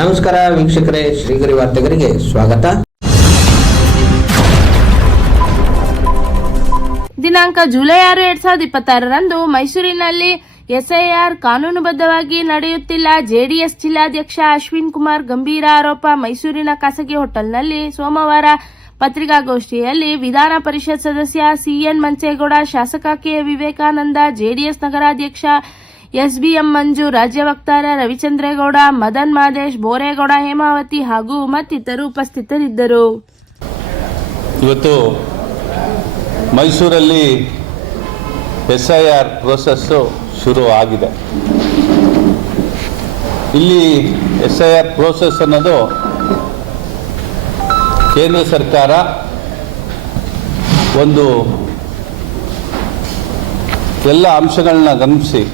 ನಮಸ್ಕಾರ ವೀಕ್ಷಕರೇ, ಶ್ರೀಗರಿ ವಾರ್ತೆಗರಿಗೆ ಸ್ವಾಗತ. ದಿನಾಂಕ ಜುಲೈ 6, 2026ರಂದು ಮೈಸೂರಿನಲ್ಲಿ ಎಸ್ಐಆರ್ ಕಾನೂನುಬದ್ಧವಾಗಿ ನಡೆಯುತ್ತಿಲ್ಲ. ಜೆಡಿಎಸ್ ಜಿಲ್ಲಾಧ್ಯಕ್ಷ ಅಶ್ವಿನ್ ಕುಮಾರ್ ಗಂಭೀರ ಆರೋಪ. ಮೈಸೂರಿನ ಖಾಸಗಿ ಹೋಟೆಲ್ನಲ್ಲಿ ಸೋಮವಾರ ಪತ್ರಿಕಾಗೋಷ್ಠಿಯಲ್ಲಿ ವಿಧಾನ ಪರಿಷತ್ ಸದಸ್ಯ ಸಿಎನ್ ಮಂಚೇಗೌಡ, ಶಾಸಕ ಕೆ ವಿವೇಕಾನಂದ, ಜೆಡಿಎಸ್ ನಗರಾಧ್ಯಕ್ಷ ಎಸ್ಬಿಎಂ ಮಂಜು, ರಾಜ್ಯ ವಕ್ತಾರ ರವಿಚಂದ್ರೇಗೌಡ, ಮದನ್ ಮಾದೇಶ್, ಬೋರೇಗೌಡ, ಹೇಮಾವತಿ ಹಾಗೂ ಮತ್ತಿತರರು ಉಪಸ್ಥಿತರಿದ್ದರು. ಇವತ್ತು ಮೈಸೂರಲ್ಲಿ ಎಸ್ಐಆರ್ ಪ್ರೋಸೆಸ್ಸು ಶುರು ಆಗಿದೆ. ಇಲ್ಲಿ ಎಸ್ಐಆರ್ ಪ್ರೋಸೆಸ್ ಅನ್ನೋದು ಕೇಂದ್ರ ಸರ್ಕಾರ ಒಂದು ಎಲ್ಲ ಅಂಶಗಳನ್ನ ಗಮನಿಸಿ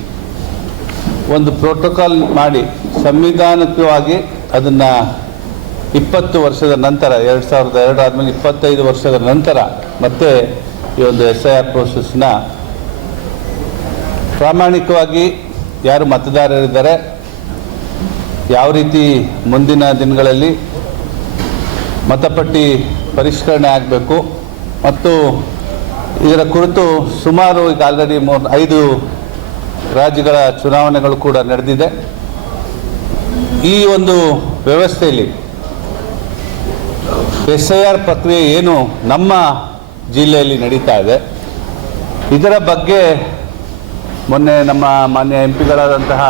ಒಂದು ಪ್ರೋಟೋಕಾಲ್ ಮಾಡಿ ಸಂವಿಧಾನಿಕವಾಗಿ ಅದನ್ನು 20 ವರ್ಷದ ನಂತರ 2002 ಆದಮೇಲೆ 25 ವರ್ಷದ ನಂತರ ಮತ್ತೆ ಈ ಒಂದು ಎಸ್ಐಆರ್ ಪ್ರೋಸೆಸ್ನ ಪ್ರಾಮಾಣಿಕವಾಗಿ ಯಾರು ಮತದಾರರಿದ್ದಾರೆ, ಯಾವ ರೀತಿ ಮುಂದಿನ ದಿನಗಳಲ್ಲಿ ಮತಪಟ್ಟಿ ಪರಿಷ್ಕರಣೆ ಆಗಬೇಕು ಮತ್ತು ಇದರ ಕುರಿತು ಸುಮಾರು ಈಗ ಆಲ್ರೆಡಿ 5 ರಾಜ್ಯಗಳ ಚುನಾವಣೆಗಳು ಕೂಡ ನಡೆದಿದೆ. ಈ ಒಂದು ವ್ಯವಸ್ಥೆಯಲ್ಲಿ ಎಸ್ಐಆರ್ ಪ್ರಕ್ರಿಯೆ ಏನು ನಮ್ಮ ಜಿಲ್ಲೆಯಲ್ಲಿ ನಡೀತಾ ಇದೆ, ಇದರ ಬಗ್ಗೆ ಮೊನ್ನೆ ನಮ್ಮ ಮಾನ್ಯ ಎಂಪಿಗಳಾದಂತಹ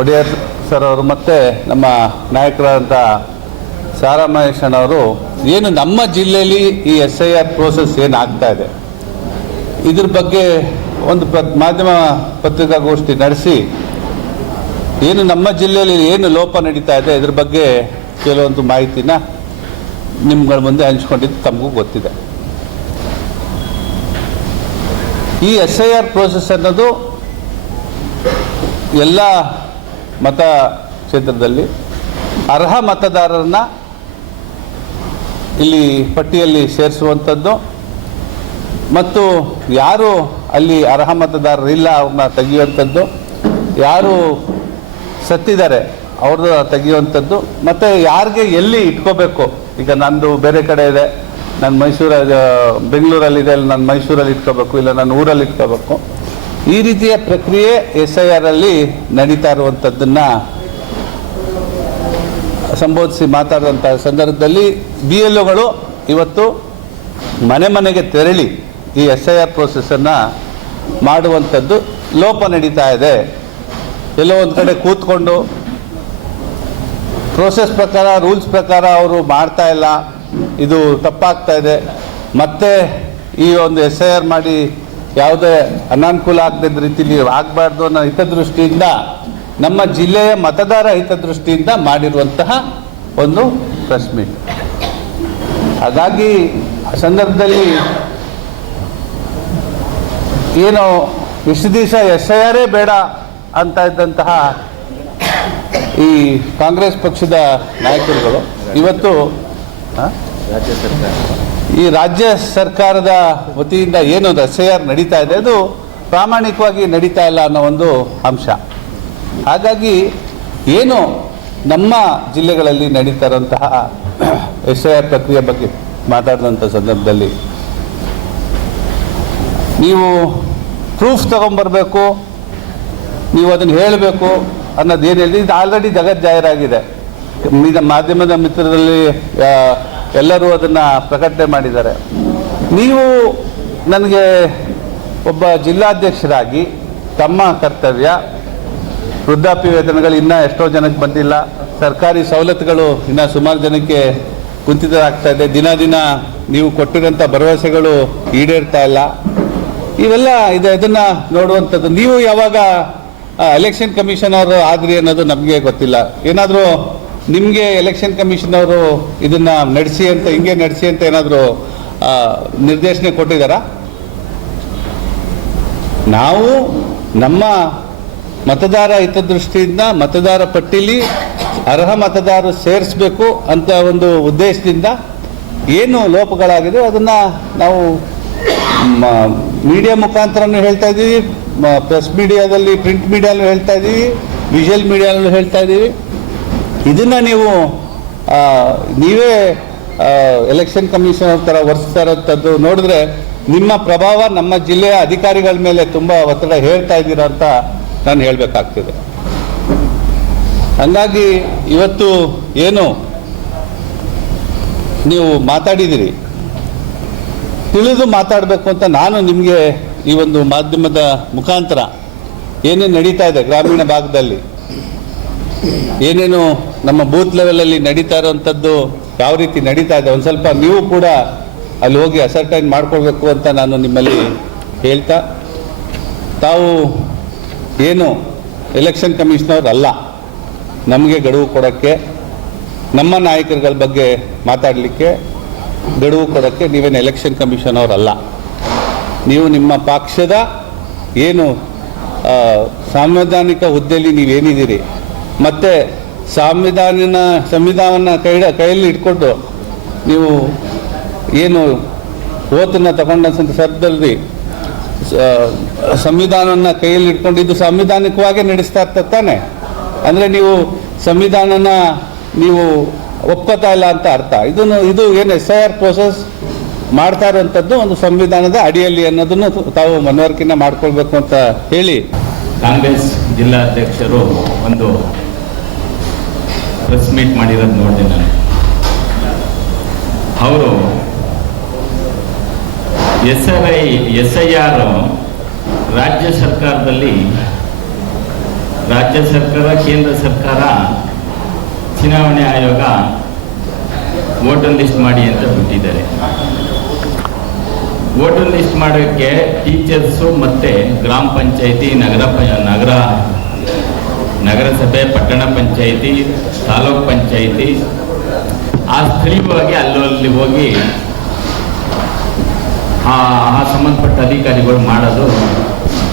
ಒಡೆಯರ್ ಸರ್ ಅವರು ಮತ್ತು ನಮ್ಮ ನಾಯಕರಾದಂಥ ಸಾರಾ ಮಹೇಶಣ್ಣವರು ಏನು ನಮ್ಮ ಜಿಲ್ಲೆಯಲ್ಲಿ ಈ ಎಸ್ಐಆರ್ ಪ್ರೋಸೆಸ್ ಏನು ಆಗ್ತಾ ಇದೆ ಇದ್ರ ಬಗ್ಗೆ ಒಂದು ಮಾಧ್ಯಮ ಪತ್ರಿಕಾಗೋಷ್ಠಿ ನಡೆಸಿ ಏನು ನಮ್ಮ ಜಿಲ್ಲೆಯಲ್ಲಿ ಏನು ಲೋಪ ನಡೀತಾ ಇದೆ ಇದ್ರ ಬಗ್ಗೆ ಕೆಲವೊಂದು ಮಾಹಿತಿನ ನಿಮ್ಗಳ ಮುಂದೆ ಹಂಚ್ಕೊಂಡಿದ್ದು ತಮಗೂ ಗೊತ್ತಿದೆ. ಈ ಎಸ್ಐಆರ್ ಪ್ರೋಸೆಸ್ ಅನ್ನೋದು ಎಲ್ಲ ಮತ ಕ್ಷೇತ್ರದಲ್ಲಿ ಅರ್ಹ ಮತದಾರರನ್ನ ಇಲ್ಲಿ ಪಟ್ಟಿಯಲ್ಲಿ ಸೇರಿಸುವಂಥದ್ದು ಮತ್ತು ಯಾರು ಅಲ್ಲಿ ಅರ್ಹ ಮತದಾರರಿಲ್ಲ ಅವ್ರನ್ನ ತೆಗೆಯುವಂಥದ್ದು, ಯಾರು ಸತ್ತಿದ್ದಾರೆ ಅವ್ರನ್ನ ತೆಗೆಯುವಂಥದ್ದು, ಮತ್ತು ಯಾರಿಗೆ ಎಲ್ಲಿ ಇಟ್ಕೋಬೇಕು. ಈಗ ನಂದು ಬೇರೆ ಕಡೆ ಇದೆ, ನಾನು ಬೆಂಗಳೂರಲ್ಲಿದೆ, ಅಲ್ಲಿ ನಾನು ಮೈಸೂರಲ್ಲಿ ಇಟ್ಕೋಬೇಕು, ಇಲ್ಲ ನಾನು ಊರಲ್ಲಿ ಇಟ್ಕೋಬೇಕು. ಈ ರೀತಿಯ ಪ್ರಕ್ರಿಯೆ SIR ಅಲ್ಲಿ ನಡೀತಾ ಇರುವಂಥದ್ದನ್ನು ಸಂಬೋಧಿಸಿ ಮಾತಾಡಿದಂಥ ಸಂದರ್ಭದಲ್ಲಿ BLOಗಳು ಇವತ್ತು ಮನೆ ಮನೆಗೆ ತೆರಳಿ ಈ SIR ಪ್ರೋಸೆಸ್ಸನ್ನು ಮಾಡುವಂಥದ್ದು ಲೋಪ ನಡೀತಾ ಇದೆ. ಎಲ್ಲೋ ಒಂದು ಕಡೆ ಕೂತ್ಕೊಂಡು ಪ್ರೋಸೆಸ್ ಪ್ರಕಾರ ರೂಲ್ಸ್ ಪ್ರಕಾರ ಅವರು ಮಾಡ್ತಾ ಇಲ್ಲ, ಇದು ತಪ್ಪಾಗ್ತಾ ಇದೆ, ಮತ್ತೆ ಈ ಒಂದು SIR ಮಾಡಿ ಯಾವುದೇ ಅನಾನುಕೂಲ ಆಗದ ರೀತಿಯಲ್ಲಿ ಆಗಬಾರ್ದು ಅನ್ನೋ ಹಿತದೃಷ್ಟಿಯಿಂದ ನಮ್ಮ ಜಿಲ್ಲೆಯ ಮತದಾರ ಹಿತದೃಷ್ಟಿಯಿಂದ ಮಾಡಿರುವಂತಹ ಒಂದು ಪ್ರೆಸ್ ಮೀಟ್. ಹಾಗಾಗಿ ಆ ಸಂದರ್ಭದಲ್ಲಿ ಏನು ಇಷ್ಟು ದಿವಸ SIRೇ ಬೇಡ ಅಂತ ಇದ್ದಂತಹ ಈ ಕಾಂಗ್ರೆಸ್ ಪಕ್ಷದ ನಾಯಕರುಗಳು ಇವತ್ತು ಈ ರಾಜ್ಯ ಸರ್ಕಾರದ ವತಿಯಿಂದ ಏನು SIR ನಡೀತಾ ಇದೆ ಅದು ಪ್ರಾಮಾಣಿಕವಾಗಿ ನಡೀತಾ ಇಲ್ಲ ಅನ್ನೋ ಒಂದು ಅಂಶ. ಹಾಗಾಗಿ ಏನು ನಮ್ಮ ಜಿಲ್ಲೆಗಳಲ್ಲಿ ನಡೀತಾ ಇರುವಂತಹ SIR ಪ್ರಕ್ರಿಯೆ ಬಗ್ಗೆ ಮಾತಾಡಿದಂಥ ಸಂದರ್ಭದಲ್ಲಿ ನೀವು ಪ್ರೂಫ್ ತಗೊಂಬರ್ಬೇಕು, ನೀವು ಅದನ್ನು ಹೇಳಬೇಕು ಅನ್ನೋದೇನು ಹೇಳಿ ಇದು ಆಲ್ರೆಡಿ ಜಗಜ್ಜಾಹೀರಾಗಿದೆ. ಮಾಧ್ಯಮದ ಮಿತ್ರರಲ್ಲಿ ಎಲ್ಲರೂ ಅದನ್ನು ಪ್ರಕಟಣೆ ಮಾಡಿದ್ದಾರೆ. ನೀವು ನನಗೆ ಒಬ್ಬ ಜಿಲ್ಲಾಧ್ಯಕ್ಷರಾಗಿ ತಮ್ಮ ಕರ್ತವ್ಯ, ವೃದ್ಧಾಪ್ಯ ವೇತನಗಳು ಇನ್ನೂ ಎಷ್ಟೋ ಜನಕ್ಕೆ ಬಂದಿಲ್ಲ, ಸರ್ಕಾರಿ ಸವಲತ್ತುಗಳು ಇನ್ನೂ ಸುಮಾರು ಜನಕ್ಕೆ ಕುಂಠಿತರಾಗ್ತಾ ಇದೆ, ದಿನ ದಿನ ನೀವು ಕೊಟ್ಟಿರೋಂಥ ಭರವಸೆಗಳು ಈಡೇರ್ತಾ ಇಲ್ಲ, ಇವೆಲ್ಲ ಇದೆ. ಇದನ್ನು ನೋಡುವಂಥದ್ದು ನೀವು ಯಾವಾಗ ಎಲೆಕ್ಷನ್ ಕಮಿಷನರ್ ಆದ್ರಿ ಅನ್ನೋದು ನಮಗೆ ಗೊತ್ತಿಲ್ಲ. ಏನಾದರೂ ನಿಮಗೆ ಎಲೆಕ್ಷನ್ ಕಮಿಷನ್ ಅವರು ಇದನ್ನು ನಡೆಸಿ ಅಂತ ಹಿಂಗೆ ನಡೆಸಿ ಅಂತ ಏನಾದರೂ ನಿರ್ದೇಶನ ಕೊಟ್ಟಿದ್ದಾರಾ? ನಾವು ನಮ್ಮ ಮತದಾರ ಹಿತದೃಷ್ಟಿಯಿಂದ ಮತದಾರ ಪಟ್ಟಿಲಿ ಅರ್ಹ ಮತದಾರರು ಸೇರಿಸಬೇಕು ಅಂತ ಒಂದು ಉದ್ದೇಶದಿಂದ ಏನು ಲೋಪಗಳಾಗಿದೆ ಅದನ್ನು ನಾವು ಮೀಡಿಯಾ ಮುಖಾಂತರನೂ ಹೇಳ್ತಾ ಇದ್ದೀವಿ, ಪ್ರೆಸ್ ಮೀಡಿಯಾದಲ್ಲಿ, ಪ್ರಿಂಟ್ ಮೀಡಿಯಾಲ್ಲೂ ಹೇಳ್ತಾ ಇದ್ದೀವಿ, ವಿಜುವಲ್ ಮೀಡಿಯಾದಲ್ಲೂ ಹೇಳ್ತಾ ಇದ್ದೀವಿ. ಇದನ್ನು ನೀವೇ ಎಲೆಕ್ಷನ್ ಕಮಿಷನರ್ ಥರ ವರ್ತಿಸ್ತಾ ಇರೋಂಥದ್ದು ನೋಡಿದ್ರೆ ನಿಮ್ಮ ಪ್ರಭಾವ ನಮ್ಮ ಜಿಲ್ಲೆಯ ಅಧಿಕಾರಿಗಳ ಮೇಲೆ ತುಂಬ ಒತ್ತಡ ಹೇಳ್ತಾ ಇದ್ದೀರಾ ಅಂತ ನಾನು ಹೇಳಬೇಕಾಗ್ತದೆ. ಹಂಗಾಗಿ ಇವತ್ತು ಏನು ನೀವು ಮಾತಾಡಿದಿರಿ ತಿಳಿದು ಮಾತಾಡಬೇಕು ಅಂತ ನಾನು ನಿಮಗೆ ಈ ಒಂದು ಮಾಧ್ಯಮದ ಮುಖಾಂತರ ಏನೇನು ನಡೀತಾ ಇದೆ ಗ್ರಾಮೀಣ ಭಾಗದಲ್ಲಿ, ಏನೇನು ನಮ್ಮ ಬೂತ್ ಲೆವೆಲಲ್ಲಿ ನಡೀತಾ ಇರೋವಂಥದ್ದು ಯಾವ ರೀತಿ ನಡೀತಾ ಇದೆ ಒಂದು ಸ್ವಲ್ಪ ನೀವು ಕೂಡ ಅಲ್ಲಿ ಹೋಗಿ ಅಸರ್ಟೈನ್ ಮಾಡ್ಕೊಳ್ಬೇಕು ಅಂತ ನಾನು ನಿಮ್ಮಲ್ಲಿ ಹೇಳ್ತಾ, ತಾವು ಏನು ಎಲೆಕ್ಷನ್ ಕಮಿಷನರ್ ಅಲ್ಲ, ನಮಗೆ ಗಡುವು ಕೊಡೋಕ್ಕೆ, ನಮ್ಮ ನಾಯಕರುಗಳ ಬಗ್ಗೆ ಮಾತಾಡಲಿಕ್ಕೆ ಗಡುವು ಕೊಡೋಕ್ಕೆ ನೀವೇನು ಎಲೆಕ್ಷನ್ ಕಮಿಷನರ್ ಅಲ್ಲ. ನೀವು ನಿಮ್ಮ ಪಕ್ಷದ ಏನು ಸಾಂವಿಧಾನಿಕ ಹುದ್ದೆಯಲ್ಲಿ ನೀವೇನಿದ್ದೀರಿ ಮತ್ತು ಸಂವಿಧಾನ ಕೈಯಲ್ಲಿ ಇಟ್ಕೊಂಡು ನೀವು ಏನು ಓತನ್ನು ತಗೊಂಡ ಸಂದರ್ಭದಲ್ಲಿ ಸಂವಿಧಾನವನ್ನು ಕೈಯಲ್ಲಿ ಇಟ್ಕೊಂಡು ಇದು ಸಂವಿಧಾನಿಕವಾಗಿ ನಡೆಸ್ತಾ ಇರ್ತದೆ ತಾನೆ. ಅಂದರೆ ನೀವು ಸಂವಿಧಾನನ ನೀವು ಒಪ್ಕೋತಾ ಇಲ್ಲ ಅಂತ ಅರ್ಥ. ಇದು ಏನು SIR ಪ್ರೋಸೆಸ್ ಮಾಡ್ತಾ ಇರುವಂಥದ್ದು ಒಂದು ಸಂವಿಧಾನದ ಅಡಿಯಲ್ಲಿ ಅನ್ನೋದನ್ನು ತಾವು ಮನವರಿಕೆನ ಮಾಡ್ಕೊಳ್ಬೇಕು ಅಂತ ಹೇಳಿ, ಕಾಂಗ್ರೆಸ್ ಜಿಲ್ಲಾಧ್ಯಕ್ಷರು ಒಂದು ಪ್ರೆಸ್ ಮೀಟ್ ಮಾಡಿರೋದು ನೋಡಿದೆ ನಾನು. ಅವರು SIR ರಾಜ್ಯ ಸರ್ಕಾರದಲ್ಲಿ ರಾಜ್ಯ ಸರ್ಕಾರ ಕೇಂದ್ರ ಸರ್ಕಾರ ಚುನಾವಣೆ ಆಯೋಗ ವೋಟರ್ ಲಿಸ್ಟ್ ಮಾಡಿ ಅಂತ ಬಿಟ್ಟಿದ್ದಾರೆ. ವೋಟರ್ ಲಿಸ್ಟ್ ಮಾಡೋಕ್ಕೆ ಟೀಚರ್ಸು ಮತ್ತು ಗ್ರಾಮ ಪಂಚಾಯಿತಿ, ನಗರಸಭೆ, ಪಟ್ಟಣ ಪಂಚಾಯಿತಿ, ತಾಲೂಕ್ ಪಂಚಾಯಿತಿ ಆ ಸ್ಥಳೀಯವಾಗಿ ಅಲ್ಲಲ್ಲಿ ಹೋಗಿ ಆ ಸಂಬಂಧಪಟ್ಟ ಅಧಿಕಾರಿಗಳು ಮಾಡೋದು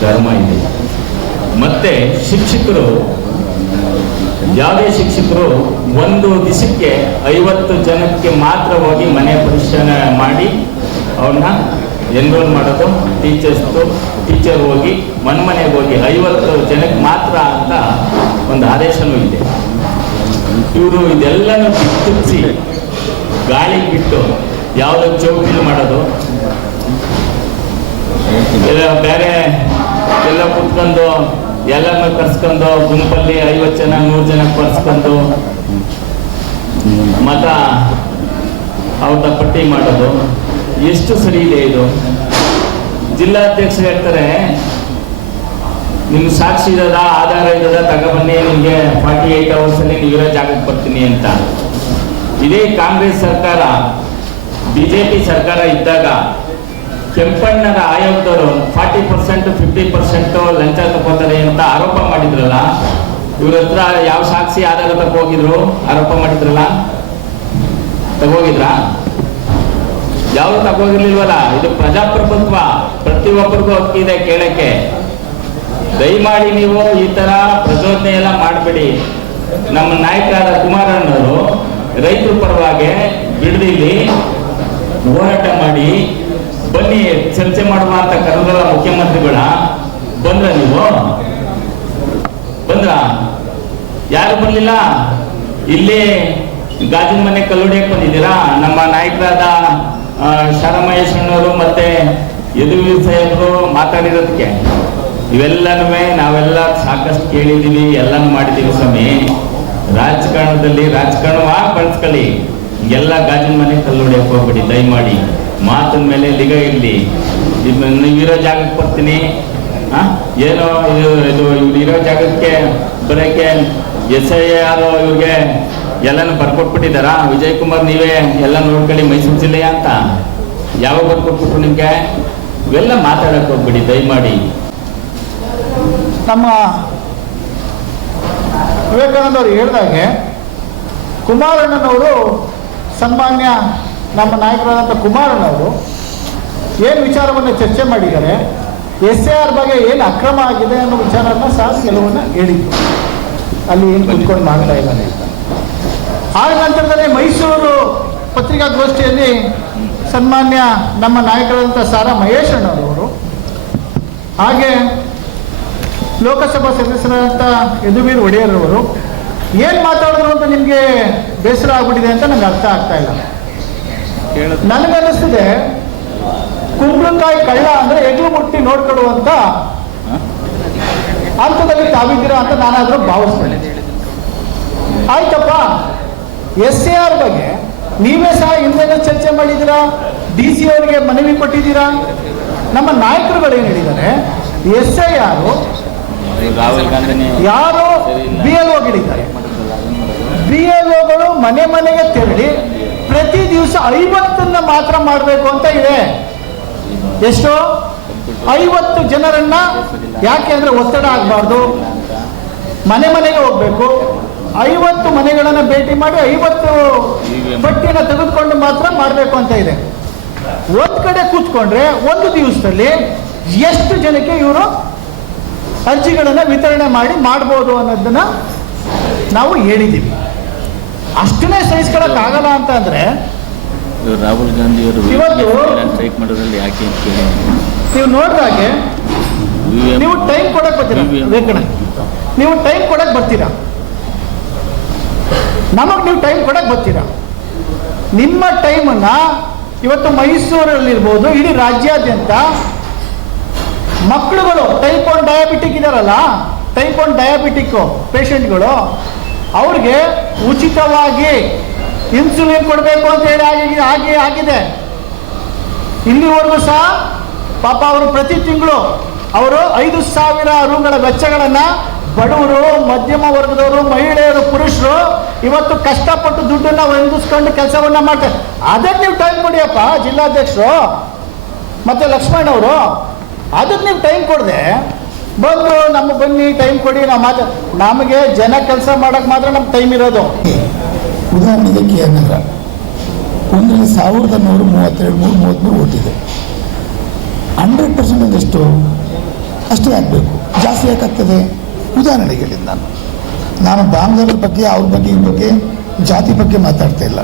ಧರ್ಮ ಇದೆ. ಮತ್ತು ಶಿಕ್ಷಕರು, ಯಾವುದೇ ಶಿಕ್ಷಕರು ಒಂದು ದಿವಸಕ್ಕೆ 50 ಜನಕ್ಕೆ ಮಾತ್ರ ಹೋಗಿ ಮನೆ ಪರಿಶೀಲನೆ ಮಾಡಿ ಅವ್ರನ್ನ ಎನ್ರೋಲ್ ಮಾಡೋದು. ಟೀಚರ್ ಹೋಗಿ ಮನೆಗೆ ಹೋಗಿ 50 ಜನಕ್ಕೆ ಮಾತ್ರ ಅಂತ ಒಂದು ಆದೇಶನೂ ಇದೆ. ಇವರು ಇದೆಲ್ಲನೂ ತಿಪ್ಪಿಸಿ ಗಾಳಿ ಬಿಟ್ಟು ಯಾವುದೋ ಚೌಕಿಲಿ ಮಾಡೋದು, ಬೇರೆ ಎಲ್ಲ ಕುತ್ಕೊಂಡು ಎಲ್ಲರನ್ನ ಕರ್ಸ್ಕೊಂಡು ಗುಂಪಲ್ಲಿ 50 ಜನ 100 ಜನ ಕರ್ಸ್ಕೊಂಡು ಮತ ಅವ್ರ ಪಟ್ಟಿ ಮಾಡೋದು ಎಷ್ಟು ಸರಿ ಇದೆ ಇದು? ಜಿಲ್ಲಾಧ್ಯಕ್ಷರು ಹೇಳ್ತಾರೆ ನಿಮ್ಗೆ ಸಾಕ್ಷಿ ಇದ್ದದ, ಆಧಾರ ಇದ್ದದ, ತಗೊಬನ್ನಿ, ನಿಮಗೆ 48 ಅವರ್ಸಲ್ಲಿ ನೀವಿರೋ ಜಾಗಕ್ಕೆ ಬರ್ತೀನಿ ಅಂತ. ಇದೇ ಕಾಂಗ್ರೆಸ್ ಸರ್ಕಾರ BJP ಸರ್ಕಾರ ಇದ್ದಾಗ ಕೆಂಪಣ್ಣರ ಆಯೋಗದವರು 40% 50% ಲಂಚ ತಗೋತಾರೆ ಅಂತ ಆರೋಪ ಮಾಡಿದ್ರಲ್ಲ, ಇವ್ರ ಹತ್ರ ಯಾವ ಸಾಕ್ಷಿ ಆಧಾರ ಹೋಗಿದ್ರು? ಆರೋಪ ಮಾಡಿದ್ರಲ್ಲ, ತಗೋಗಿದ್ರ? ಯಾರು ತಗೋಗಿರ್ಲಿಲ್ವಲ್ಲ. ಇದು ಪ್ರಜಾಪ್ರಭುತ್ವ, ಪ್ರತಿಯೊಬ್ಬರಿಗೂ ಹಕ್ಕಿದೆ ಕೇಳಕ್ಕೆ. ದಯಮಾಡಿ ನೀವು ಈ ತರ ಪ್ರಚೋದನೆ ಎಲ್ಲ ಮಾಡಬೇಡಿ. ನಮ್ಮ ನಾಯಕರಾದ ಕುಮಾರಣ್ಣವರು ರೈತರ ಪರವಾಗಿ ಬಿಡದಿಲ್ಲಿ ಹೋರಾಟ ಮಾಡಿ ಬನ್ನಿ ಚರ್ಚೆ ಮಾಡುವ ಅಂತ ಕರೆದಲ್ಲ ಮುಖ್ಯಮಂತ್ರಿಗಳ. ನೀವು ಬಂದ್ರ? ಯಾರು ಬರ್ಲಿಲ್ಲ. ಇಲ್ಲಿ ಗಾಜಿನ ಮನೆ ಕಲ್ಲುಡಿಯಕ್ಕೆ ಬಂದಿದ್ದೀರಾ. ನಮ್ಮ ನಾಯಕರಾದ ಶಾಲಾ ಮಹೇಶಣ್ಣವರು ಮತ್ತೆ ಯದುವೀರ್ ಸಾಹೇಬರು ಮಾತಾಡಿರೋದಕ್ಕೆ ಇವೆಲ್ಲನೂ ನಾವೆಲ್ಲ ಸಾಕಷ್ಟು ಕೇಳಿದ್ದೀವಿ, ಎಲ್ಲನೂ ಮಾಡಿದ್ದೀವಿ ಸ್ವಾಮಿ. ರಾಜಕಾರಣದಲ್ಲಿ ರಾಜಕಾರಣವಾಗಿ ಬಳಸ್ಕೊಳ್ಳಿ, ಎಲ್ಲ ಗಾಜಿನ ಮನೆ ಕಲ್ಲು ಹೊಡಿಯಕ್ಕೆ ಹೋಗ್ಬೇಡಿ ದಯಮಾಡಿ. ಮಾತಿನ ಮೇಲೆ ಲಿಗ ಇರಲಿ. ನೀವಿರೋ ಜಾಗಕ್ಕೆ ಬರ್ತೀನಿ, ಏನೋ ಇದು ಇರೋ ಜಾಗಕ್ಕೆ ಬರೋಕ್ಕೆ SIR ಇವ್ರಿಗೆ ಎಲ್ಲನೂ ಬರ್ಕೊಟ್ಬಿಟ್ಟಿದ್ದಾರಾ? ವಿಜಯ್ ಕುಮಾರ್ ನೀವೇ ಎಲ್ಲ ನೋಡ್ಕೊಳ್ಳಿ ಮೈಸೂರು ಜಿಲ್ಲೆಯ ಅಂತ ಯಾವಾಗ ಬರ್ಕೊಟ್ಬಿಟ್ರು ನಿಮಗೆ? ಇವೆಲ್ಲ ಮಾತಾಡಕ್ಕೆ ಹೋಗ್ಬಿಡಿ ದಯಮಾಡಿ. ನಮ್ಮ ವಿವೇಕಾನಂದ ಅವರು ಹೇಳಿದಾಗೆ ಕುಮಾರಣ್ಣನವರು, ಸನ್ಮಾನ್ಯ ನಮ್ಮ ನಾಯಕರಾದಂಥ ಕುಮಾರಣ್ಣವರು ಏನು ವಿಚಾರವನ್ನು ಚರ್ಚೆ ಮಾಡಿದ್ದಾರೆ, SIR ಬಗ್ಗೆ ಏನು ಅಕ್ರಮ ಆಗಿದೆ ಅನ್ನೋ ವಿಚಾರವನ್ನು ಸಹ ಕೆಲವನ್ನ ಹೇಳಿದ್ರು. ಅಲ್ಲಿ ಏನು ಕುತ್ಕೊಂಡು ಮಾಡ್ತಾ ಇದ್ದಾನೆ ಅಂತ. ಆದ ನಂತರದಲ್ಲಿ ಮೈಸೂರು ಪತ್ರಿಕಾಗೋಷ್ಠಿಯಲ್ಲಿ ಸನ್ಮಾನ್ಯ ನಮ್ಮ ನಾಯಕರಾದಂಥ ಸಾರಾ ಮಹೇಶಣ್ಣವರು ಹಾಗೆ ಲೋಕಸಭಾ ಸದಸ್ಯರಾದಂಥ ಯದುವೀರ್ ಒಡೆಯರ್ ಅವರು ಏನು ಮಾತಾಡಿದ್ರು ಅಂತ ನಿಮಗೆ ಬೇಸರ ಆಗ್ಬಿಟ್ಟಿದೆ ಅಂತ ನಂಗೆ ಅರ್ಥ ಆಗ್ತಾ ಇಲ್ಲ. ನನಗನ್ನಿಸ್ತದೆ ಕುಂಬಳಕಾಯಿ ಕಳ್ಳ ಅಂದರೆ ಎಗ್ಲು ಮುಟ್ಟಿ ನೋಡ್ಕೊಳ್ಳುವಂಥ ಹಂತದಲ್ಲಿ ತಾವಿದ್ದೀರಾ ಅಂತ ನಾನಾದರೂ ಭಾವಿಸ್ತೇನೆ. ಆಯ್ತಪ್ಪ, SAR ಬಗ್ಗೆ ನೀವೇ ಸಹ ಹಿಂದೆ ಚರ್ಚೆ ಮಾಡಿದ್ದೀರಾ, DC ಅವರಿಗೆ ಮನವಿ ಕೊಟ್ಟಿದ್ದೀರಾ. ನಮ್ಮ ನಾಯಕರುಗಳು ಏನು ಹೇಳಿದ್ದಾರೆ, SIR ಯಾರು BLOಗಳಿದ್ದಾರೆ, BLOಗಳು ಮನೆ ಮನೆಗೆ ತೆರಳಿ ಪ್ರತಿ ದಿವಸ 50 ಮಾತ್ರ ಮಾಡಬೇಕು ಅಂತ ಇದೆ. ಎಷ್ಟು? 50 ಜನರನ್ನ. ಯಾಕೆ ಅಂದ್ರೆ ಒತ್ತಡ ಆಗಬಾರ್ದು, ಮನೆ ಮನೆಗೆ ಹೋಗ್ಬೇಕು, 50 ಮನೆಗಳನ್ನು ಭೇಟಿ ಮಾಡಿ 50 ಪಟ್ಟಿಯನ್ನು ತೆಗೆದುಕೊಂಡು ಮಾತ್ರ ಮಾಡಬೇಕು ಅಂತ ಇದೆ. ಒಂದ್ ಕಡೆ ಕೂತ್ಕೊಂಡ್ರೆ ಒಂದು ದಿವಸದಲ್ಲಿ ಎಷ್ಟು ಜನಕ್ಕೆ ಇವರು ಅರ್ಜಿಗಳನ್ನು ವಿತರಣೆ ಮಾಡ್ಬೋದು ಅನ್ನೋದನ್ನ ನಾವು ಹೇಳಿದ್ದೀವಿ. ಅಷ್ಟನ್ನೇ ಸಹಿಸ್ಕೊಳಕ್ಕಾಗಲ್ಲ ಅಂತ ಅಂದ್ರೆ ರಾಹುಲ್ ಗಾಂಧಿ ಅವರು ಇವತ್ತು ಸ್ಟ್ರೈಕ್ ಮಾಡೋದ್ರಲ್ಲಿ ಯಾಕೆ ಅಂತ ಕೇಳಿ ನೀವು ನೋಡಿದಾಗೆ ನೀವು ಟೈಮ್ ಕೊಡಕ್ ಬರ್ತೀರಾ ವೇಕಣ್ಣ, ನೀವು ಟೈಮ್ ಕೊಡಕ್ ಬರ್ತೀರಾ, ನಮಗ್ ನೀವು ಟೈಮ್ ಕೊಡಕ್ ಬರ್ತೀರಾ. ನಿಮ್ಮ ಟೈಮನ್ನ ಇವತ್ತು ಮೈಸೂರಲ್ಲಿರ್ಬೋದು, ಇಡೀ ರಾಜ್ಯಾದ್ಯಂತ ಮಕ್ಕಳುಗಳು ಟೈಪ್ 1 ಡಯಾಬಿಟಿಕ್ ಇದಾರಲ್ಲ, ಟೈಪ್ 1 ಡಯಾಬಿಟಿಕ್ ಪೇಷಂಟ್ಗಳು, ಅವ್ರಿಗೆ ಉಚಿತವಾಗಿ ಇನ್ಸುಲಿನ್ ಕೊಡಬೇಕು ಅಂತ ಹೇಳಿ ಆಗಿದೆ. ಇಲ್ಲಿವರೆಗೂ ಸಹ ಪಾಪ ಅವರು ಪ್ರತಿ ತಿಂಗಳು ಅವರು 5,000 ರೂಗಳ ವೆಚ್ಚಗಳನ್ನು ಬಡವರು, ಮಧ್ಯಮ ವರ್ಗದವರು, ಮಹಿಳೆಯರು, ಪುರುಷರು ಇವತ್ತು ಕಷ್ಟಪಟ್ಟು ದುಡ್ಡನ್ನು ಹೊಂದಿಸ್ಕೊಂಡು ಕೆಲಸವನ್ನ ಮಾಡ್ತಾರೆ. ಅದಕ್ಕೆ ನೀವು ಟೈಮ್ ಕೊಡಿಯಪ್ಪ ಜಿಲ್ಲಾಧ್ಯಕ್ಷರು ಮತ್ತೆ ಲಕ್ಷ್ಮಣ್ ಅವರು, ಅದಕ್ಕೆ ನೀವು ಟೈಮ್ ಕೊಡದೆ ಬಂದು ನಮ್ಮ ಬನ್ನಿ ಟೈಮ್ ಕೊಡಿ, ನಾವು ನಮಗೆ ಜನ ಕೆಲಸ ಮಾಡಕ್ಕೆ ಮಾತ್ರ ನಮ್ಗೆ ಟೈಮ್ ಇರೋದು. ಉದಾಹರಣೆಗೆ KR ನಗರ ಒಂದರಲ್ಲಿ 1132 ಓಟ್ ಇದೆ. 100% ಎಷ್ಟು ಅಷ್ಟೇ ಆಗಬೇಕು, ಜಾಸ್ತಿ ಯಾಕಾಗ್ತದೆ? ಉದಾಹರಣೆಗೆ ಹೇಳಿದ್ದು ನಾನು ಬಾಂಗ್ಲಾದ ಬಗ್ಗೆ, ಅವ್ರ ಬಗ್ಗೆ, ಈ ಬಗ್ಗೆ, ಜಾತಿ ಬಗ್ಗೆ ಮಾತಾಡ್ತಾ ಇಲ್ಲ.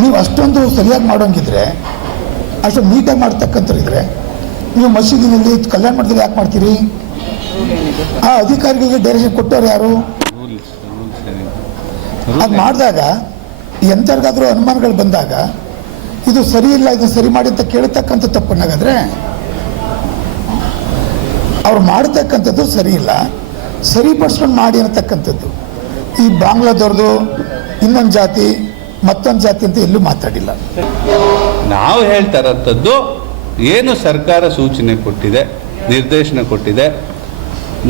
ನೀವು ಅಷ್ಟೊಂದು ಸರಿಯಾಗಿ ಮಾಡೋಂಗಿದ್ರೆ, ಅಷ್ಟೊಂದು ನೀಟಾಗಿ ಮಾಡ್ತಕ್ಕಂಥವ್ರಿದ್ರೆ ನೀವು ಮಸೀದಿನಲ್ಲಿ ಕಲ್ಯಾಣ ಮಠದಲ್ಲಿ ಯಾಕೆ ಮಾಡ್ತೀರಿ? ಆ ಅಧಿಕಾರಿಗಳಿಗೆ ಡೈರೆಕ್ಷನ್ ಕೊಟ್ಟವ್ರು ಯಾರು? ಅದು ಮಾಡಿದಾಗ ಎಂಥವ್ರಿಗಾದ್ರೂ ಅನುಮಾನಗಳು ಬಂದಾಗ ಇದು ಸರಿ ಇಲ್ಲ, ಇದನ್ನು ಸರಿ ಮಾಡಿ ಅಂತ ಕೇಳತಕ್ಕಂಥ ತಪ್ಪನ್ನಾಗಾದ್ರೆ ಅವ್ರು ಮಾಡತಕ್ಕಂಥದ್ದು ಸರಿ ಇಲ್ಲ, ಸರಿಪಡಿಸ್ಕೊಂಡು ಮಾಡಿ ಅನ್ನತಕ್ಕಂಥದ್ದು. ಈ ಬಾಂಗ್ಲಾದವ್ರದ್ದು ಇನ್ನೊಂದು ಜಾತಿ ಮತ್ತೊಂದು ಜಾತಿ ಅಂತ ಎಲ್ಲೂ ಮಾತಾಡಿಲ್ಲ. ನಾವು ಹೇಳ್ತಾ ಇರೋಂಥದ್ದು ಏನು ಸರ್ಕಾರ ಸೂಚನೆ ಕೊಟ್ಟಿದೆ, ನಿರ್ದೇಶನ ಕೊಟ್ಟಿದೆ,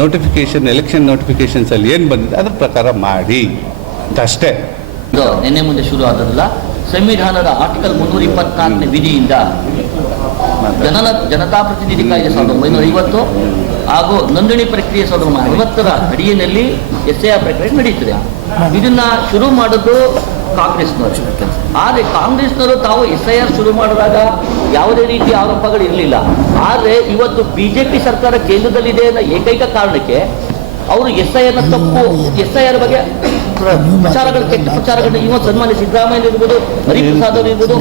ನೋಟಿಫಿಕೇಶನ್, ಎಲೆಕ್ಷನ್ ನೋಟಿಫಿಕೇಶನ್ಸಲ್ಲಿ ಏನು ಬಂದಿದೆ ಅದ್ರ ಪ್ರಕಾರ ಮಾಡಿ ಅಷ್ಟೇ. ನಿನ್ನೆ ಮುಂದೆ ಶುರು ಆದದಲ್ಲ. ಸಂವಿಧಾನದ ಆರ್ಟಿಕಲ್ 324ನೇ ವಿಧಿಯಿಂದ ಜನತಾ ಪ್ರತಿನಿಧಿ ಕಾಯ್ದೆ 1950 ಹಾಗೂ ನೋಂದಣಿ ಪ್ರಕ್ರಿಯೆ 1950ರ ಅಡಿಯಲ್ಲಿ SIR ಪ್ರಕ್ರಿಯೆ ನಡೆಯುತ್ತದೆ. ಇದನ್ನ ಶುರು ಮಾಡೋದು ಕಾಂಗ್ರೆಸ್ನವರು. ಆದರೆ ಕಾಂಗ್ರೆಸ್ನವರು ತಾವು SIR ಶುರು ಮಾಡಿದಾಗ ಯಾವುದೇ ರೀತಿಯ ಆರೋಪಗಳು ಇರಲಿಲ್ಲ. ಆದರೆ ಇವತ್ತು BJP ಸರ್ಕಾರ ಕೇಂದ್ರದಲ್ಲಿದೆ ಅನ್ನೋ ಏಕೈಕ ಕಾರಣಕ್ಕೆ ಅವರು SIR ತಪ್ಪು, SIR ಬಗ್ಗೆ ಪ್ರಚಾರಗಳು, ಕೆಟ್ಟ ಪ್ರಚಾರಗಳನ್ನ ಇವತ್ತು ಸನ್ಮಾನ್ಯ ಸಿದ್ದರಾಮಯ್ಯ ಇರ್ಬೋದು, ಹರಿಪ್ರಸಾದ್ ಅವರು ಇರ್ಬೋದು,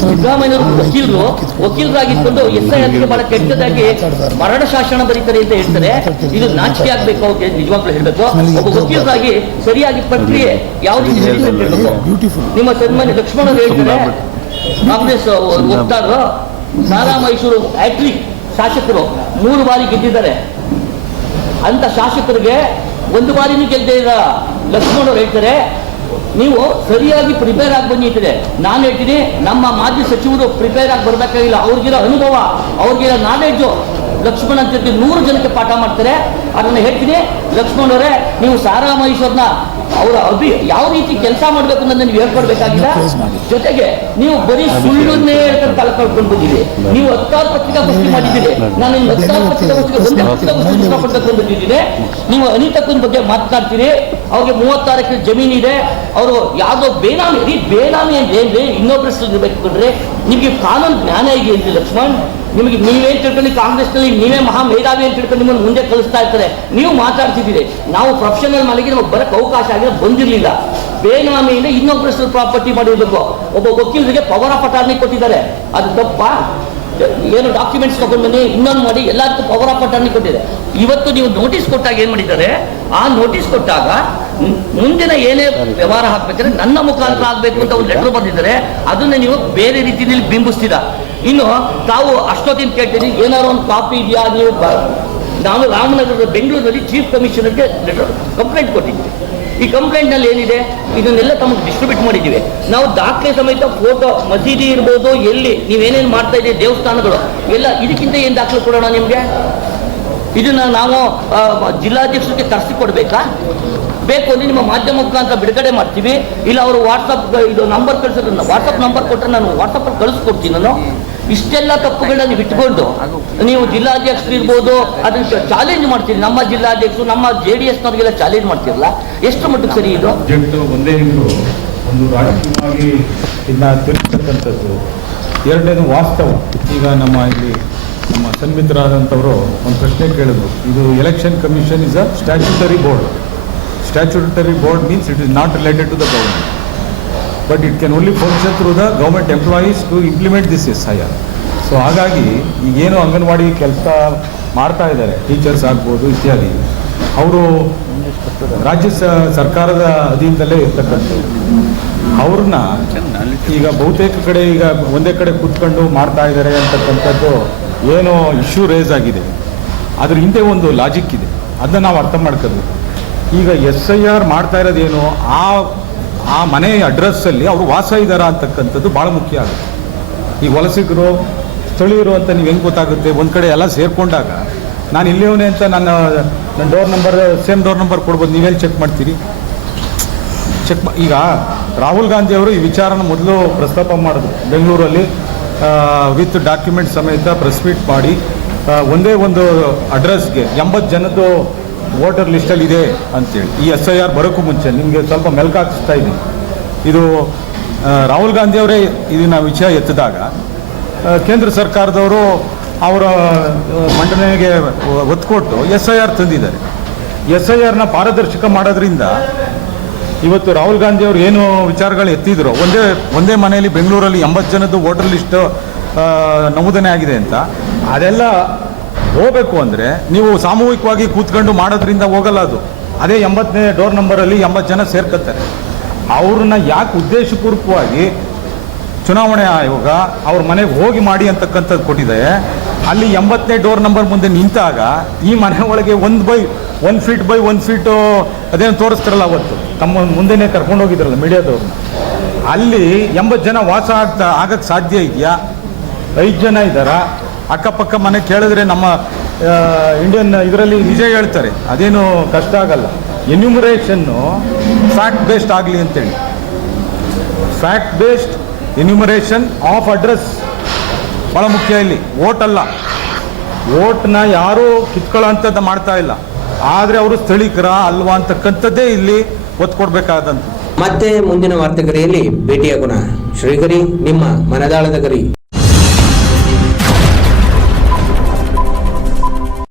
ಸಿದ್ದರಾಮಯ್ಯವರು ವಕೀಲರಾಗಿದ್ಕೊಂಡು SIR ಬಹಳ ಕೆಟ್ಟದಾಗಿ ಮರಣ ಶಾಸನ ಬರೀತಾರೆ ಅಂತ ಹೇಳ್ತಾರೆ. ಇದು ನಾಚಿಕೆ ಆಗ್ಬೇಕು, ಅವ್ರಿಗೆ ನಿಜವಾಗ್ಲೂ ಹೇಳ್ಬೇಕು. ಒಬ್ಬ ವಕೀಲರಾಗಿ ಸರಿಯಾಗಿ ಪ್ರಕ್ರಿಯೆ ಯಾವ ರೀತಿ ಹೇಳ್ಬೇಕು. ನಿಮ್ಮ ಸನ್ಮಾನ್ಯ ಲಕ್ಷ್ಮಣ್ ಅವರು ಹೇಳ್ತಾರೆ, ಕಾಂಗ್ರೆಸ್ ವಕ್ತಾರರು ಸಾರಾ ಮೈಸೂರು ಹ್ಯಾಟ್ರಿಕ್ ಶಾಸಕರು 3 ಬಾರಿ ಗೆದ್ದಿದ್ದಾರೆ. ಅಂತ ಶಾಸಕರಿಗೆ 1 ಬಾರಿನೂ ಗೆದ್ದೇ ಇರೋ ಲಕ್ಷ್ಮಣ್ ಅವರು ಹೇಳ್ತಾರೆ, ನೀವು ಸರಿಯಾಗಿ ಪ್ರಿಪೇರ್ ಆಗಿ ಬಂದಿದೆ. ನಾನು ಹೇಳ್ತೀನಿ, ನಮ್ಮ ಮಾಜಿ ಸಚಿವರು ಪ್ರಿಪೇರ್ ಆಗಿ ಬರಬೇಕಾಗಿಲ್ಲ, ಅವ್ರಿಗಿರೋ ಅನುಭವ, ಅವ್ರಿಗಿರೋ ನಾಲೆಡ್ಜು ಲಕ್ಷ್ಮಣ್ ಅಂತ 100 ಜನಕ್ಕೆ ಪಾಠ ಮಾಡ್ತಾರೆ. ಅದನ್ನು ಹೇಳ್ತೀನಿ, ಲಕ್ಷ್ಮಣ್ ಅವರೇ, ನೀವು ಸಾರಾ ಮಹೇಶ್ವರ್ನ ಅವರ ಯಾವ ರೀತಿ ಕೆಲಸ ಮಾಡಬೇಕು ಅನ್ನೋದನ್ನ ನೀವು ಹೇಳ್ಕೊಡ್ಬೇಕಾಗಿಲ್ಲ. ಜೊತೆಗೆ ನೀವು ಬರೀ ಸುಳ್ಳನ್ನೇ ಹೇಳ್ಕೊಂಡು ಕಾಲ ಕಳ್ಕೊಂಡು ಬಂದಿದ್ದೀರಿ. ನೀವು 10 ಪತ್ರಿಕಾಗೋಷ್ಠಿ ಮಾಡಿದ್ದೀರಿ, ನಾನು 10 ಪತ್ರಿಕಾಗೋಷ್ಠಿ ಬಂದಿದ್ದೀನಿ. ನೀವು ಅನಿತಕ್ಕನ ಬಗ್ಗೆ ಮಾತನಾಡ್ತೀರಿ, ಅವ್ರಿಗೆ 36 ಎಕರೆ ಜಮೀನು ಇದೆ, ಅವರು ಯಾವುದೋ ಬೇನಾಮಿ ಅಂತ ಏನ್ರಿ ಇನ್ನೊಬ್ಬರ ಇರಬೇಕಂದ್ರೆ ನಿಮಗೆ ಕಾನೂನು ಜ್ಞಾನ ಇದೆ ಅಂತ ಲಕ್ಷ್ಮಣ್. ನಿಮಗೆ ನೀವೇನ್ ತಿಳ್ಕೊಂಡು ಕಾಂಗ್ರೆಸ್ನಲ್ಲಿ ನೀವೇ ಮಹಾ ಮೇಧಾವಿ ಅಂತ ತಿಳ್ಕೊಂಡು ನಿಮ್ಮನ್ನು ಮುಂದೆ ಕಳಿಸ್ತಾ ಇರ್ತಾರೆ. ನೀವು ಮಾತಾಡ್ತಿದ್ದೀರಿ, ನಾವು ಪ್ರೊಫೆಷನಲ್ ಮನೆಗೆ ನಮಗೆ ಬರಕ್ಕೆ ಅವಕಾಶ ಆಗಿರೋ ಬಂದಿರಲಿಲ್ಲ. ಬೇನಾಮಿಯಿಂದ ಇನ್ನೊಬ್ಬರ ಪ್ರಾಪರ್ಟಿ ಮಾಡಿರ್ಬೇಕು. ಒಬ್ಬ ವಕೀಲರಿಗೆ ಪವರ್ ಆಫ್ ಅಟಾರ್ನಿ ಕೊಟ್ಟಿದ್ದಾರೆ, ಅದು ತಪ್ಪಾ? ಏನು ಡಾಕ್ಯುಮೆಂಟ್ಸ್ ತಗೊಂಡು ಬನ್ನಿ, ಇನ್ನೊಂದು ಮಾಡಿ, ಎಲ್ಲದಕ್ಕೂ ಪವರ್ ಆಫ್ ಅಟರ್ನಿ ಕೊಟ್ಟಿದೆ. ಇವತ್ತು ನೀವು ನೋಟಿಸ್ ಕೊಟ್ಟಾಗ ಏನು ಮಾಡಿದ್ದಾರೆ, ಆ ನೋಟಿಸ್ ಕೊಟ್ಟಾಗ ಮುಂದಿನ ಏನೇ ವ್ಯವಹಾರ ಹಾಕ್ಬೇಕಾದ್ರೆ ನನ್ನ ಮುಖಾಂತರ ಆಗಬೇಕು ಅಂತ ಒಂದು ಲೆಟರ್ ಬಂದಿದ್ದಾರೆ. ಅದನ್ನ ನೀವು ಬೇರೆ ರೀತಿಯಲ್ಲಿ ಬಿಂಬಿಸ್ತೀರಾ. ಇನ್ನು ತಾವು ಅಷ್ಟೊತ್ತಿನ ಕೇಳ್ತೀನಿ, ಏನಾದ್ರು ಒಂದು ಕಾಪಿ ಇದೆಯಾ ನೀವು? ನಾನು ರಾಮನಗರದ ಬೆಂಗಳೂರಲ್ಲಿ ಚೀಫ್ ಕಮಿಷನರ್ಗೆ ಲೆಟರ್ ಕಂಪ್ಲೇಂಟ್ ಕೊಟ್ಟಿದ್ವಿ. ಈ ಕಂಪ್ಲೇಂಟ್ನಲ್ಲಿ ಏನಿದೆ, ಇದನ್ನೆಲ್ಲ ತಮಗೆ ಡಿಸ್ಟ್ರಿಬ್ಯೂಟ್ ಮಾಡಿದ್ದೀವಿ ನಾವು, ದಾಖಲೆ ಸಮೇತ ಫೋಟೋ, ಮಸೀದಿ ಇರ್ಬೋದು, ಎಲ್ಲಿ ನೀವೇನೇನು ಮಾಡ್ತಾ ಇದ್ದೀವಿ, ದೇವಸ್ಥಾನಗಳು ಎಲ್ಲ, ಇದಕ್ಕಿಂತ ಏನು ದಾಖಲೆ ಕೊಡೋಣ ನಿಮಗೆ? ಇದನ್ನ ನಾವು ಜಿಲ್ಲಾಧ್ಯಕ್ಷರಿಗೆ ತರಿಸಿ ಕೊಡಬೇಕಾ? ಬೇಕು ಅಂದರೆ ನಿಮ್ಮ ಮಾಧ್ಯಮ ಮುಖಾಂತರ ಬಿಡುಗಡೆ ಮಾಡ್ತೀವಿ, ಇಲ್ಲ ಅವರು ವಾಟ್ಸಪ್ ಇದು ನಂಬರ್ ಕಳಿಸೋದನ್ನ ವಾಟ್ಸಪ್ ನಂಬರ್ ಕೊಟ್ಟರೆ ನಾನು ವಾಟ್ಸಪ್ಪಲ್ಲಿ ಕಳಿಸ್ಕೊಡ್ತೀನಿ. ನಾನು ಇಷ್ಟೆಲ್ಲ ತಪ್ಪುಗಳನ್ನ ನೀವು ಇಟ್ಕೊಂಡು ನೀವು ಜಿಲ್ಲಾಧ್ಯಕ್ಷರು ಇರ್ಬೋದು ಅದನ್ನ ಚಾಲೆಂಜ್ ಮಾಡ್ತೀರಿ. ನಮ್ಮ ಜಿಲ್ಲಾಧ್ಯಕ್ಷರು, ನಮ್ಮ JDSನವ್ರಿಗೆಲ್ಲ ಚಾಲೆಂಜ್ ಮಾಡ್ತಿರಲ್ಲ, ಎಷ್ಟು ಮಟ್ಟಿಗೆ ಸರಿ ಇದು? ಒಂದೇ ಒಂದು ರಾಜಕೀಯವಾಗಿ ಇದನ್ನ ತಿರುಗಿಸ್ತಕ್ಕಂಥದ್ದು. ಎರಡನೇದು ವಾಸ್ತವ. ಈಗ ನಮ್ಮ ಸನ್ಮಿತರಾದಂಥವರು ಒಂದು ಪ್ರಶ್ನೆ ಕೇಳಿದ್ರು, ಇದು election commission is a statutory board. Statutory board means it is not related to the government, but it can only function through the government employees to implement this SIR. So ಹಾಗಾಗಿ ಈಗೇನು ಅಂಗನವಾಡಿ ಕೆಲಸ ಮಾಡ್ತಾ ಇದ್ದಾರೆ, ಟೀಚರ್ಸ್ ಆಗ್ಬೋದು ಇತ್ಯಾದಿ, ಅವರು ರಾಜ್ಯ ಸರ್ಕಾರದ ಅಧೀನದಲ್ಲೇ ಇರ್ತಕ್ಕಂಥದ್ದು. ಅವ್ರನ್ನ ಈಗ ಬಹುತೇಕ ಕಡೆ ಈಗ ಒಂದೇ ಕಡೆ ಕೂತ್ಕೊಂಡು ಮಾಡ್ತಾ ಇದ್ದಾರೆ ಅಂತಕ್ಕಂಥದ್ದು ಏನೋ ಇಶ್ಯೂ ರೇಸ್ ಆಗಿದೆ. ಅದ್ರ ಹಿಂದೆ ಒಂದು ಲಾಜಿಕ್ ಇದೆ, ಅದನ್ನ ನಾವು ಅರ್ಥ ಮಾಡ್ಕೋಬೇಕು. ಈಗ SIR ಮಾಡ್ತಾ ಇರೋದೇನು, ಆ ಮನೆ ಅಡ್ರೆಸ್ಸಲ್ಲಿ ಅವರು ವಾಸ ಇದ್ದಾರಾ ಅಂತಕ್ಕಂಥದ್ದು ಭಾಳ ಮುಖ್ಯ ಆಗುತ್ತೆ. ಈಗ ವಲಸಿಗರು, ಸ್ಥಳೀಯರು ಅಂತ ನೀವು ಹೆಂಗೆ ಗೊತ್ತಾಗುತ್ತೆ? ಒಂದು ಕಡೆ ಎಲ್ಲ ಸೇರಿಕೊಂಡಾಗ ನಾನು ಇಲ್ಲಿಯವನೇ ಅಂತ ನನ್ನ door number, same door number ಕೊಡ್ಬೋದು, ನೀವೆಲ್ಲಿ ಚೆಕ್ ಮಾಡ್ತೀರಿ? ಈಗ ರಾಹುಲ್ ಗಾಂಧಿ ಅವರು ಈ ವಿಚಾರನ ಮೊದಲು ಪ್ರಸ್ತಾಪ ಮಾಡಿದ್ರು ಬೆಂಗಳೂರಲ್ಲಿ, ವಿತ್ ಡಾಕ್ಯುಮೆಂಟ್ ಸಮೇತ ಪ್ರೆಸ್ ಮೀಟ್ ಮಾಡಿ, ಒಂದೇ ಒಂದು ಅಡ್ರೆಸ್ಗೆ 80 ಜನದ್ದು ವೋಟರ್ ಲಿಸ್ಟಲ್ಲಿ ಇದೆ ಅಂತೇಳಿ. ಈ SIR ಬರೋಕ್ಕೂ ಮುಂಚೆ ನಿಮಗೆ ಸ್ವಲ್ಪ ಮೆಲ್ಕಾಕಿಸ್ತಾ ಇದ್ದೀನಿ. ಇದು ರಾಹುಲ್ ಗಾಂಧಿ ಅವರೇ ಇದನ್ನ ವಿಷಯ ಎತ್ತಿದಾಗ ಕೇಂದ್ರ ಸರ್ಕಾರದವರು ಅವರ ಮಂಡನೆಗೆ ಒತ್ತು ಕೊಟ್ಟು SIR ತಂದಿದ್ದಾರೆ. SIRನ ಪಾರದರ್ಶಕ ಮಾಡೋದ್ರಿಂದ ಇವತ್ತು ರಾಹುಲ್ ಗಾಂಧಿ ಅವರು ಏನು ವಿಚಾರಗಳು ಎತ್ತಿದ್ರು, ಒಂದೇ ಮನೆಯಲ್ಲಿ ಬೆಂಗಳೂರಲ್ಲಿ 80 ಜನದ್ದು ವೋಟರ್ ಲಿಸ್ಟ್ ನಮೂದನೆ ಆಗಿದೆ ಅಂತ, ಅದೆಲ್ಲ ಹೋಗಬೇಕು ಅಂದರೆ ನೀವು ಸಾಮೂಹಿಕವಾಗಿ ಕೂತ್ಕೊಂಡು ಮಾಡೋದ್ರಿಂದ ಹೋಗಲ್ಲ ಅದು. ಅದೇ 80ನೇ ಡೋರ್ ನಂಬರಲ್ಲಿ 80 ಜನ ಸೇರ್ಕೊತಾರೆ. ಅವ್ರನ್ನ ಯಾಕೆ ಉದ್ದೇಶಪೂರ್ವಕವಾಗಿ ಚುನಾವಣೆ ಆಯೋಗ ಅವ್ರ ಮನೆಗೆ ಹೋಗಿ ಮಾಡಿ ಅಂತಕ್ಕಂಥದ್ದು ಕೊಟ್ಟಿದೆ. ಅಲ್ಲಿ 80ನೇ ಡೋರ್ ನಂಬರ್ ಮುಂದೆ ನಿಂತಾಗ ಈ ಮನೆ ಒಳಗೆ 1 ಫೀಟ್ ಬೈ 1 ಫೀಟು ಅದೇನು ತೋರಿಸ್ತಾರಲ್ಲ ಅವತ್ತು ತಮ್ಮ ಮುಂದೆನೇ ಕರ್ಕೊಂಡು ಹೋಗಿದ್ರಲ್ಲ ಮೀಡಿಯಾದವ್ರನ್ನ, ಅಲ್ಲಿ 80 ಜನ ವಾಸ ಆಗಕ್ಕೆ ಸಾಧ್ಯ ಇದೆಯಾ? 5 ಜನ ಇದ್ದಾರಾ? ಅಕ್ಕಪಕ್ಕ ಮನೆ ಕೇಳಿದ್ರೆ ನಮ್ಮ ಇಂಡಿಯನ್ ಇದರಲ್ಲಿ ನಿಜ ಹೇಳ್ತಾರೆ, ಅದೇನು ಕಷ್ಟ ಆಗಲ್ಲ. ಎನ್ಯೂಮರೇಷನ್ನು ಫ್ಯಾಕ್ಟ್ ಬೇಸ್ಡ್ ಆಗಲಿ ಅಂತೇಳಿ, fact based enumeration of address ಭಾಳ ಮುಖ್ಯ ಇಲ್ಲಿ. ವೋಟ್ ಅಲ್ಲ, ವೋಟ್ನ ಯಾರೂ ಕಿತ್ಕೊಳ್ಳೋಂಥದ್ದು ಮಾಡ್ತಾ ಇಲ್ಲ, ಆದರೆ ಅವರು ಸ್ಥಳೀಕರ ಅಲ್ವಾ ಅಂತಕ್ಕಂಥದ್ದೇ ಇಲ್ಲಿ ಒತ್ತು ಕೊಡಬೇಕಾದಂಥ. ಮತ್ತೆ ಮುಂದಿನ ವಾರ್ತೆಗರಿಯಲ್ಲಿ ಭೇಟಿಯಾಗೋಣ. ಶ್ರೀಗರಿ, ನಿಮ್ಮ ಮನದಾಳದ ಗರಿ.